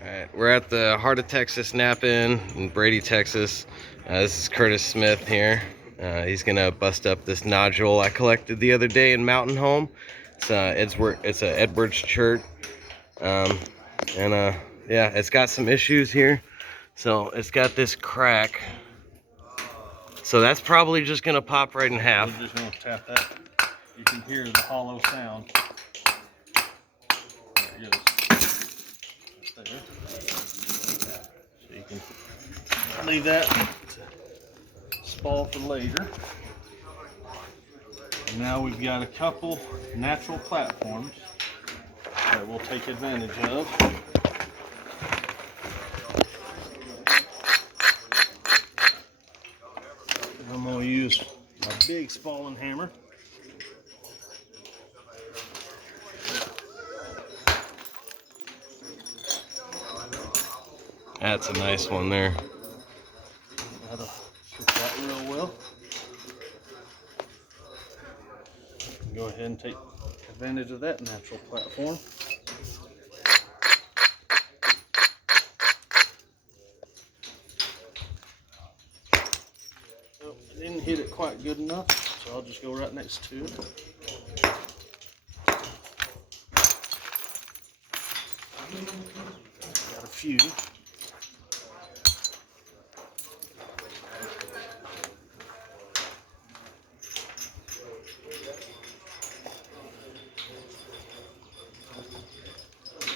Alright, we're at the heart of Texas, Knapin in Brady, Texas. This is Curtis Smith here. He's gonna bust up this nodule I collected the other day in Mountain Home. It's a Edwards chert, yeah, it's got some issues here. So it's got this crack. So that's probably just gonna pop right in half. We're just gonna tap that. You can hear the hollow sound. There it goes. Right there. So you can leave that to spall for later. And now we've got a couple natural platforms that we'll take advantage of. I'm going to use my big Spalling hammer. That's a nice one there. That'll fit that real well. Go ahead and take advantage of that natural platform. Oh, I didn't hit it quite good enough, so I'll just go right next to it. Got a few.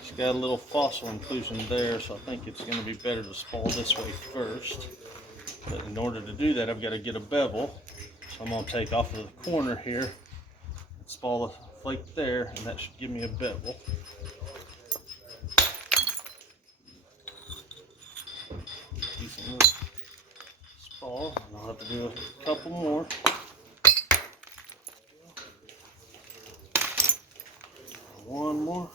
It's got a little fossil inclusion there, so I think it's going to be better to spall this way first. But in order to do that, I've got to get a bevel. So I'm going to take off of the corner here and spall a flake there, and that should give me a bevel. Decent little spall, and I'll have to do a couple more. One more.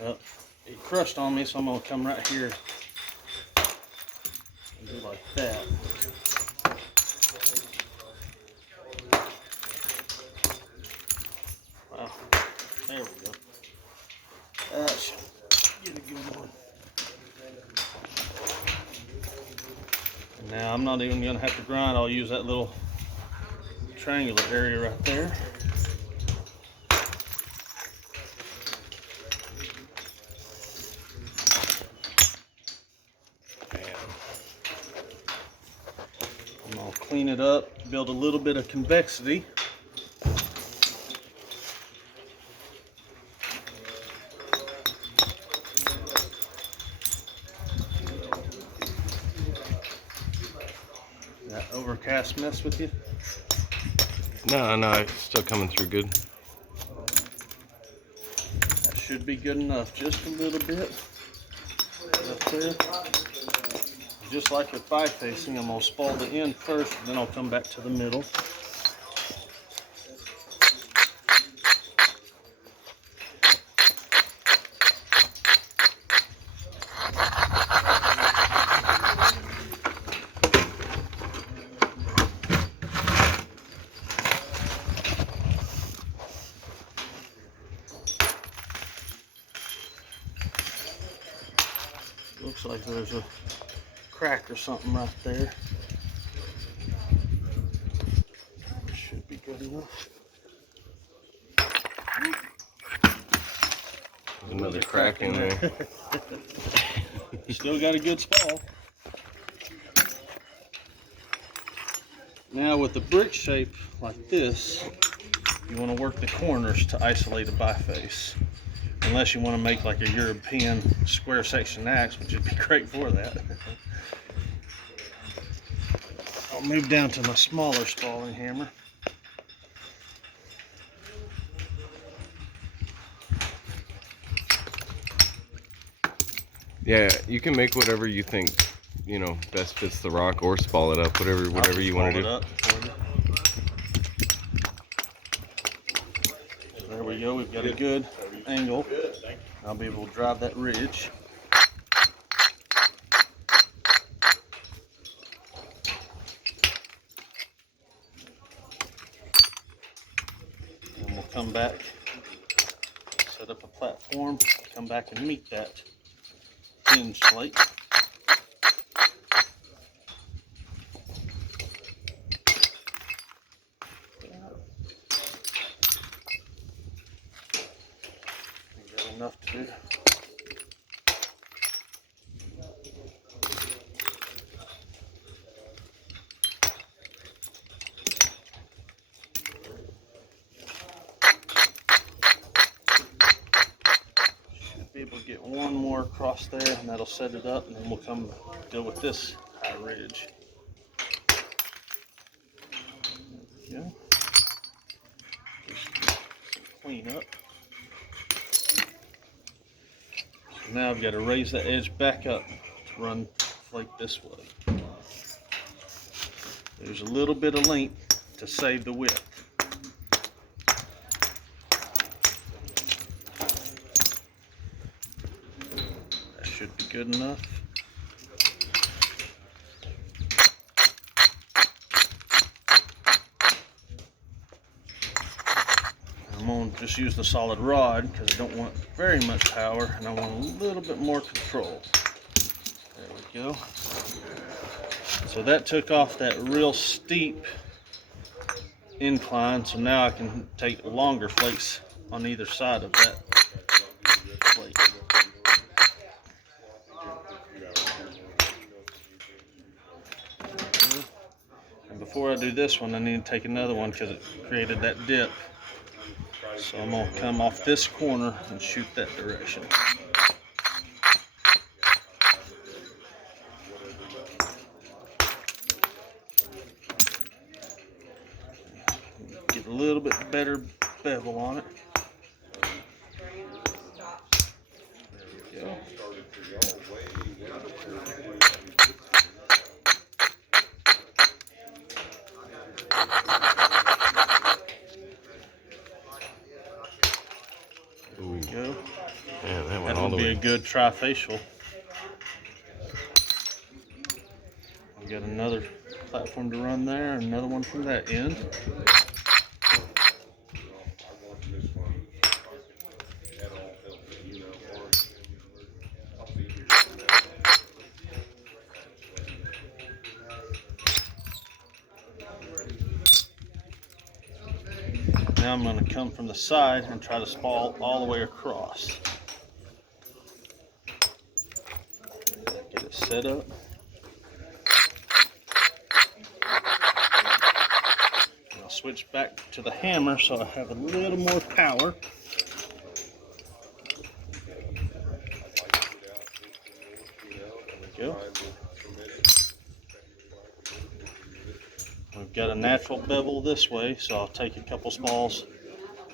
Well, it crushed on me, so I'm going to come right here and do like that. Wow, there we go. That should get a good one. And now I'm not even going to have to grind. I'll use that little triangular area right there. I'm going to clean it up, build a little bit of convexity. That overcast mess with you? No, it's still coming through good. That should be good enough. Just a little bit. Up there. Just like with bi-facing, I'm going to spall the end first, and then I'll come back to the middle. Looks like there's a crack or something right there. Should be good enough. There's another crack in there. Still got a good spall. Now with the brick shape like this, you want to work the corners to isolate a biface. Unless you want to make like a European square section axe, which would be great for that. I'll move down to my smaller Spalling hammer. Yeah, you can make whatever you think, best fits the rock, or spall it up, whatever you want to do. There we go, we've got a good angle. I'll be able to drive that ridge. come back, set up a platform, come back and meet that hinge plate. Got enough to do. Be able to get one more across there, and that'll set it up, and then we'll come deal with this high ridge. There we go. Just clean up. So now I've got to raise the edge back up to run flake this way. There's a little bit of length to save the width. Should be good enough. I'm going to just use the solid rod because I don't want very much power and I want a little bit more control. There we go. So that took off that real steep incline, so now I can take longer flakes on either side of that flake. And before I do this one, I need to take another one because it created that dip. So I'm going to come off this corner and shoot that direction. Get a little bit better bevel on it. There we go. Go. Yeah, that went That all would the be way. a good trifacial. We've got another platform to run there, another one from that end. Now I'm going to come from the side and try to spall all the way across. Get it set up. I'll switch back to the hammer so I have a little more power. There we go. We've got a natural bevel this way, so I'll take a couple spalls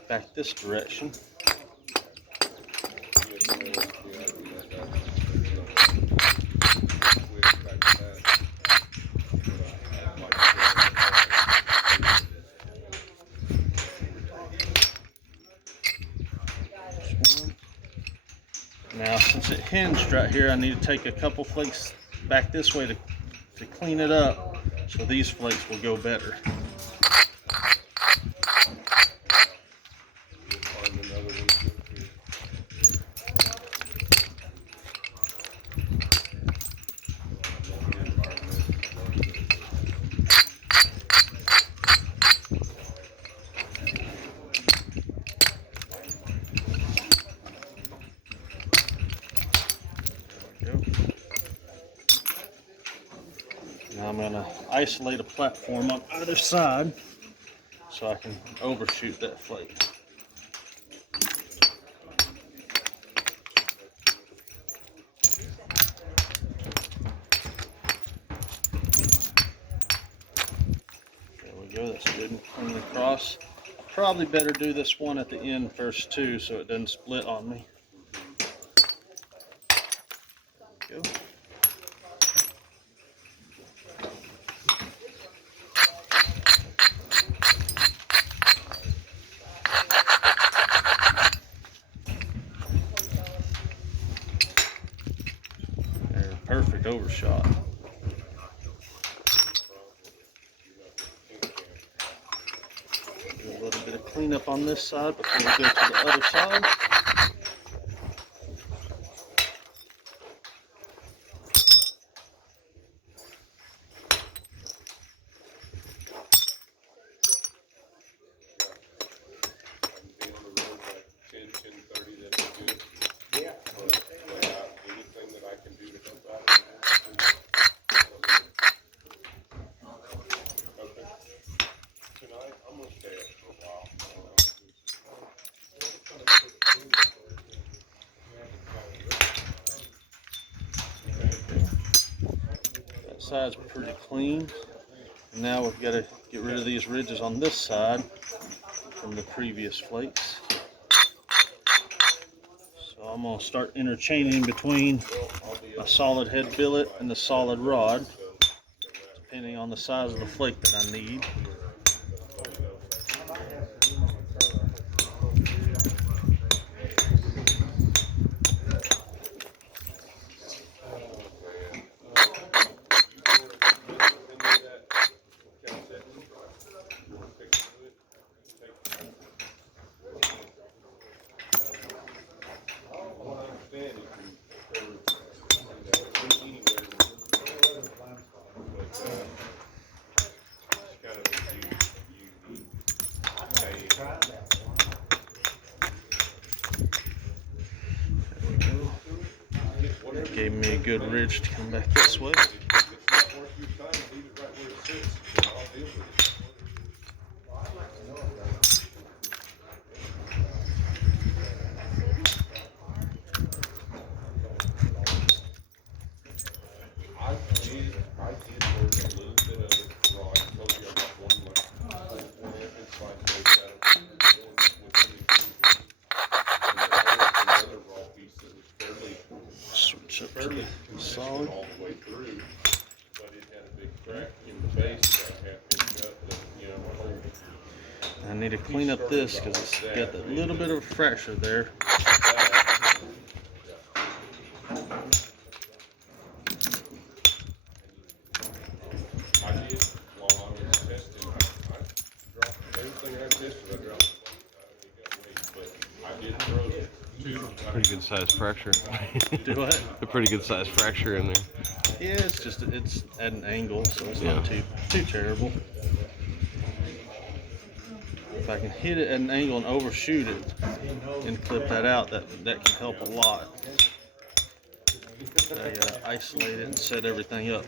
back this direction. Now, since it hinged right here, I need to take a couple flakes back this way to clean it up, so these flakes will go better. Now I'm going to isolate a platform on either side so I can overshoot that flake. There we go, that's good and clean across. Probably better do this one at the end first too so it doesn't split on me. There we go. Perfect overshot. Do a little bit of cleanup. clean up on this side before we go to the other side. That side's pretty clean. Now we've got to get rid of these ridges on this side from the previous flakes. So I'm going to start interchanging between a solid head billet and the solid rod, depending on the size of the flake that I need. Gave me a good ridge to come back this way. Switch up to the solid. I need to clean up this because it's got a little bit of a fracture there. Pretty good sized fracture. Do what? A pretty good sized fracture in there. Yeah, it's at an angle, so it's not too terrible. If I can hit it at an angle and overshoot it and clip that out, that can help a lot. I gotta isolate it and set everything up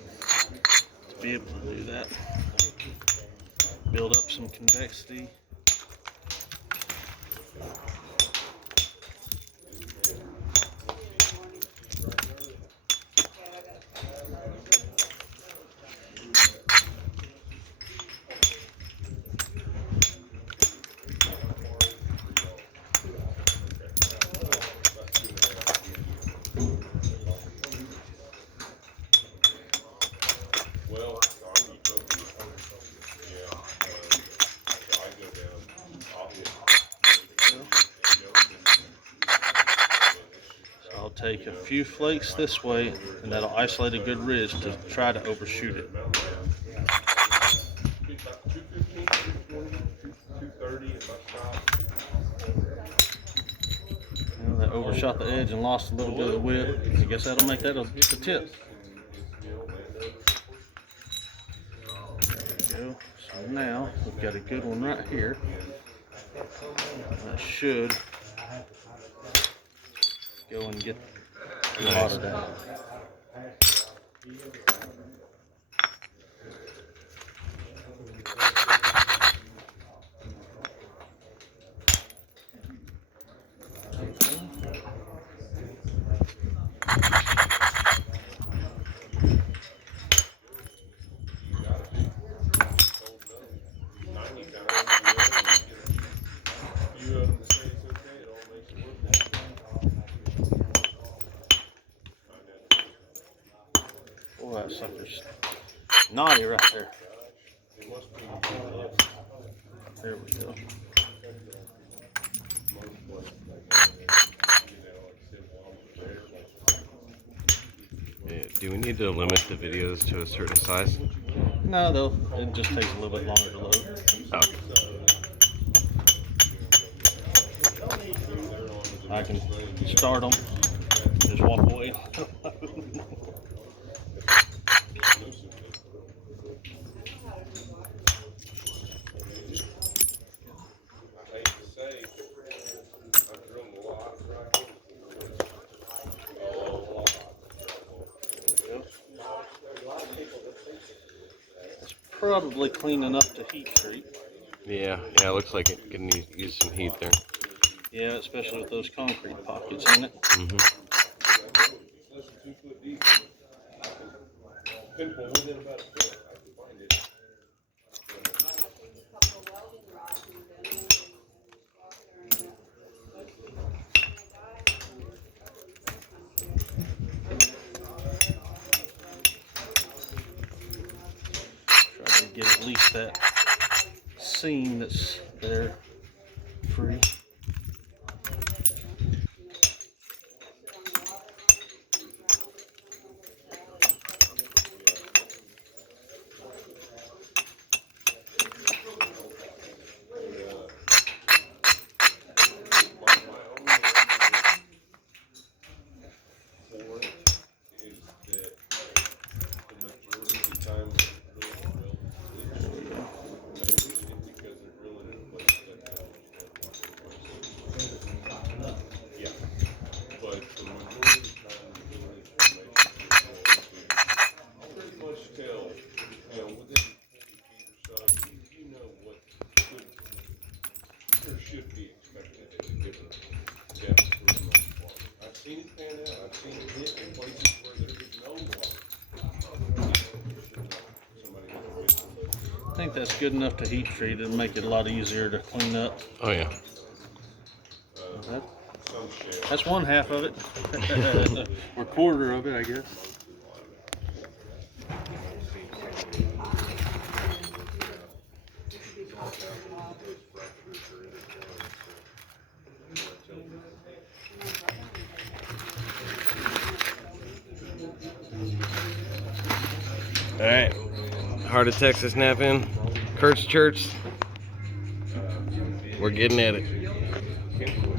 to be able to do that. Build up some convexity. Take a few flakes this way, and that'll isolate a good ridge to try to overshoot it. That overshot the edge and lost a little bit of the width. I guess that'll make that the tip. There we go. So now we've got a good one right here. That should go and get the water down. Oh, that sucker's naughty right there. There we go. Yeah, do we need to limit the videos to a certain size? No, though, it just takes a little bit longer to load. Okay. I can start them, just walk away. It's probably clean enough to heat treat. Yeah, it looks like it can use some heat there. Yeah, especially with those concrete pockets in it. Try to get at least that seam that's there free. I think that's good enough to heat treat. It'll make it a lot easier to clean up. Oh yeah. That's one half of it. Or quarter of it, I guess. All right, Heart of Texas Knapin, Kurt's Church. We're getting at it.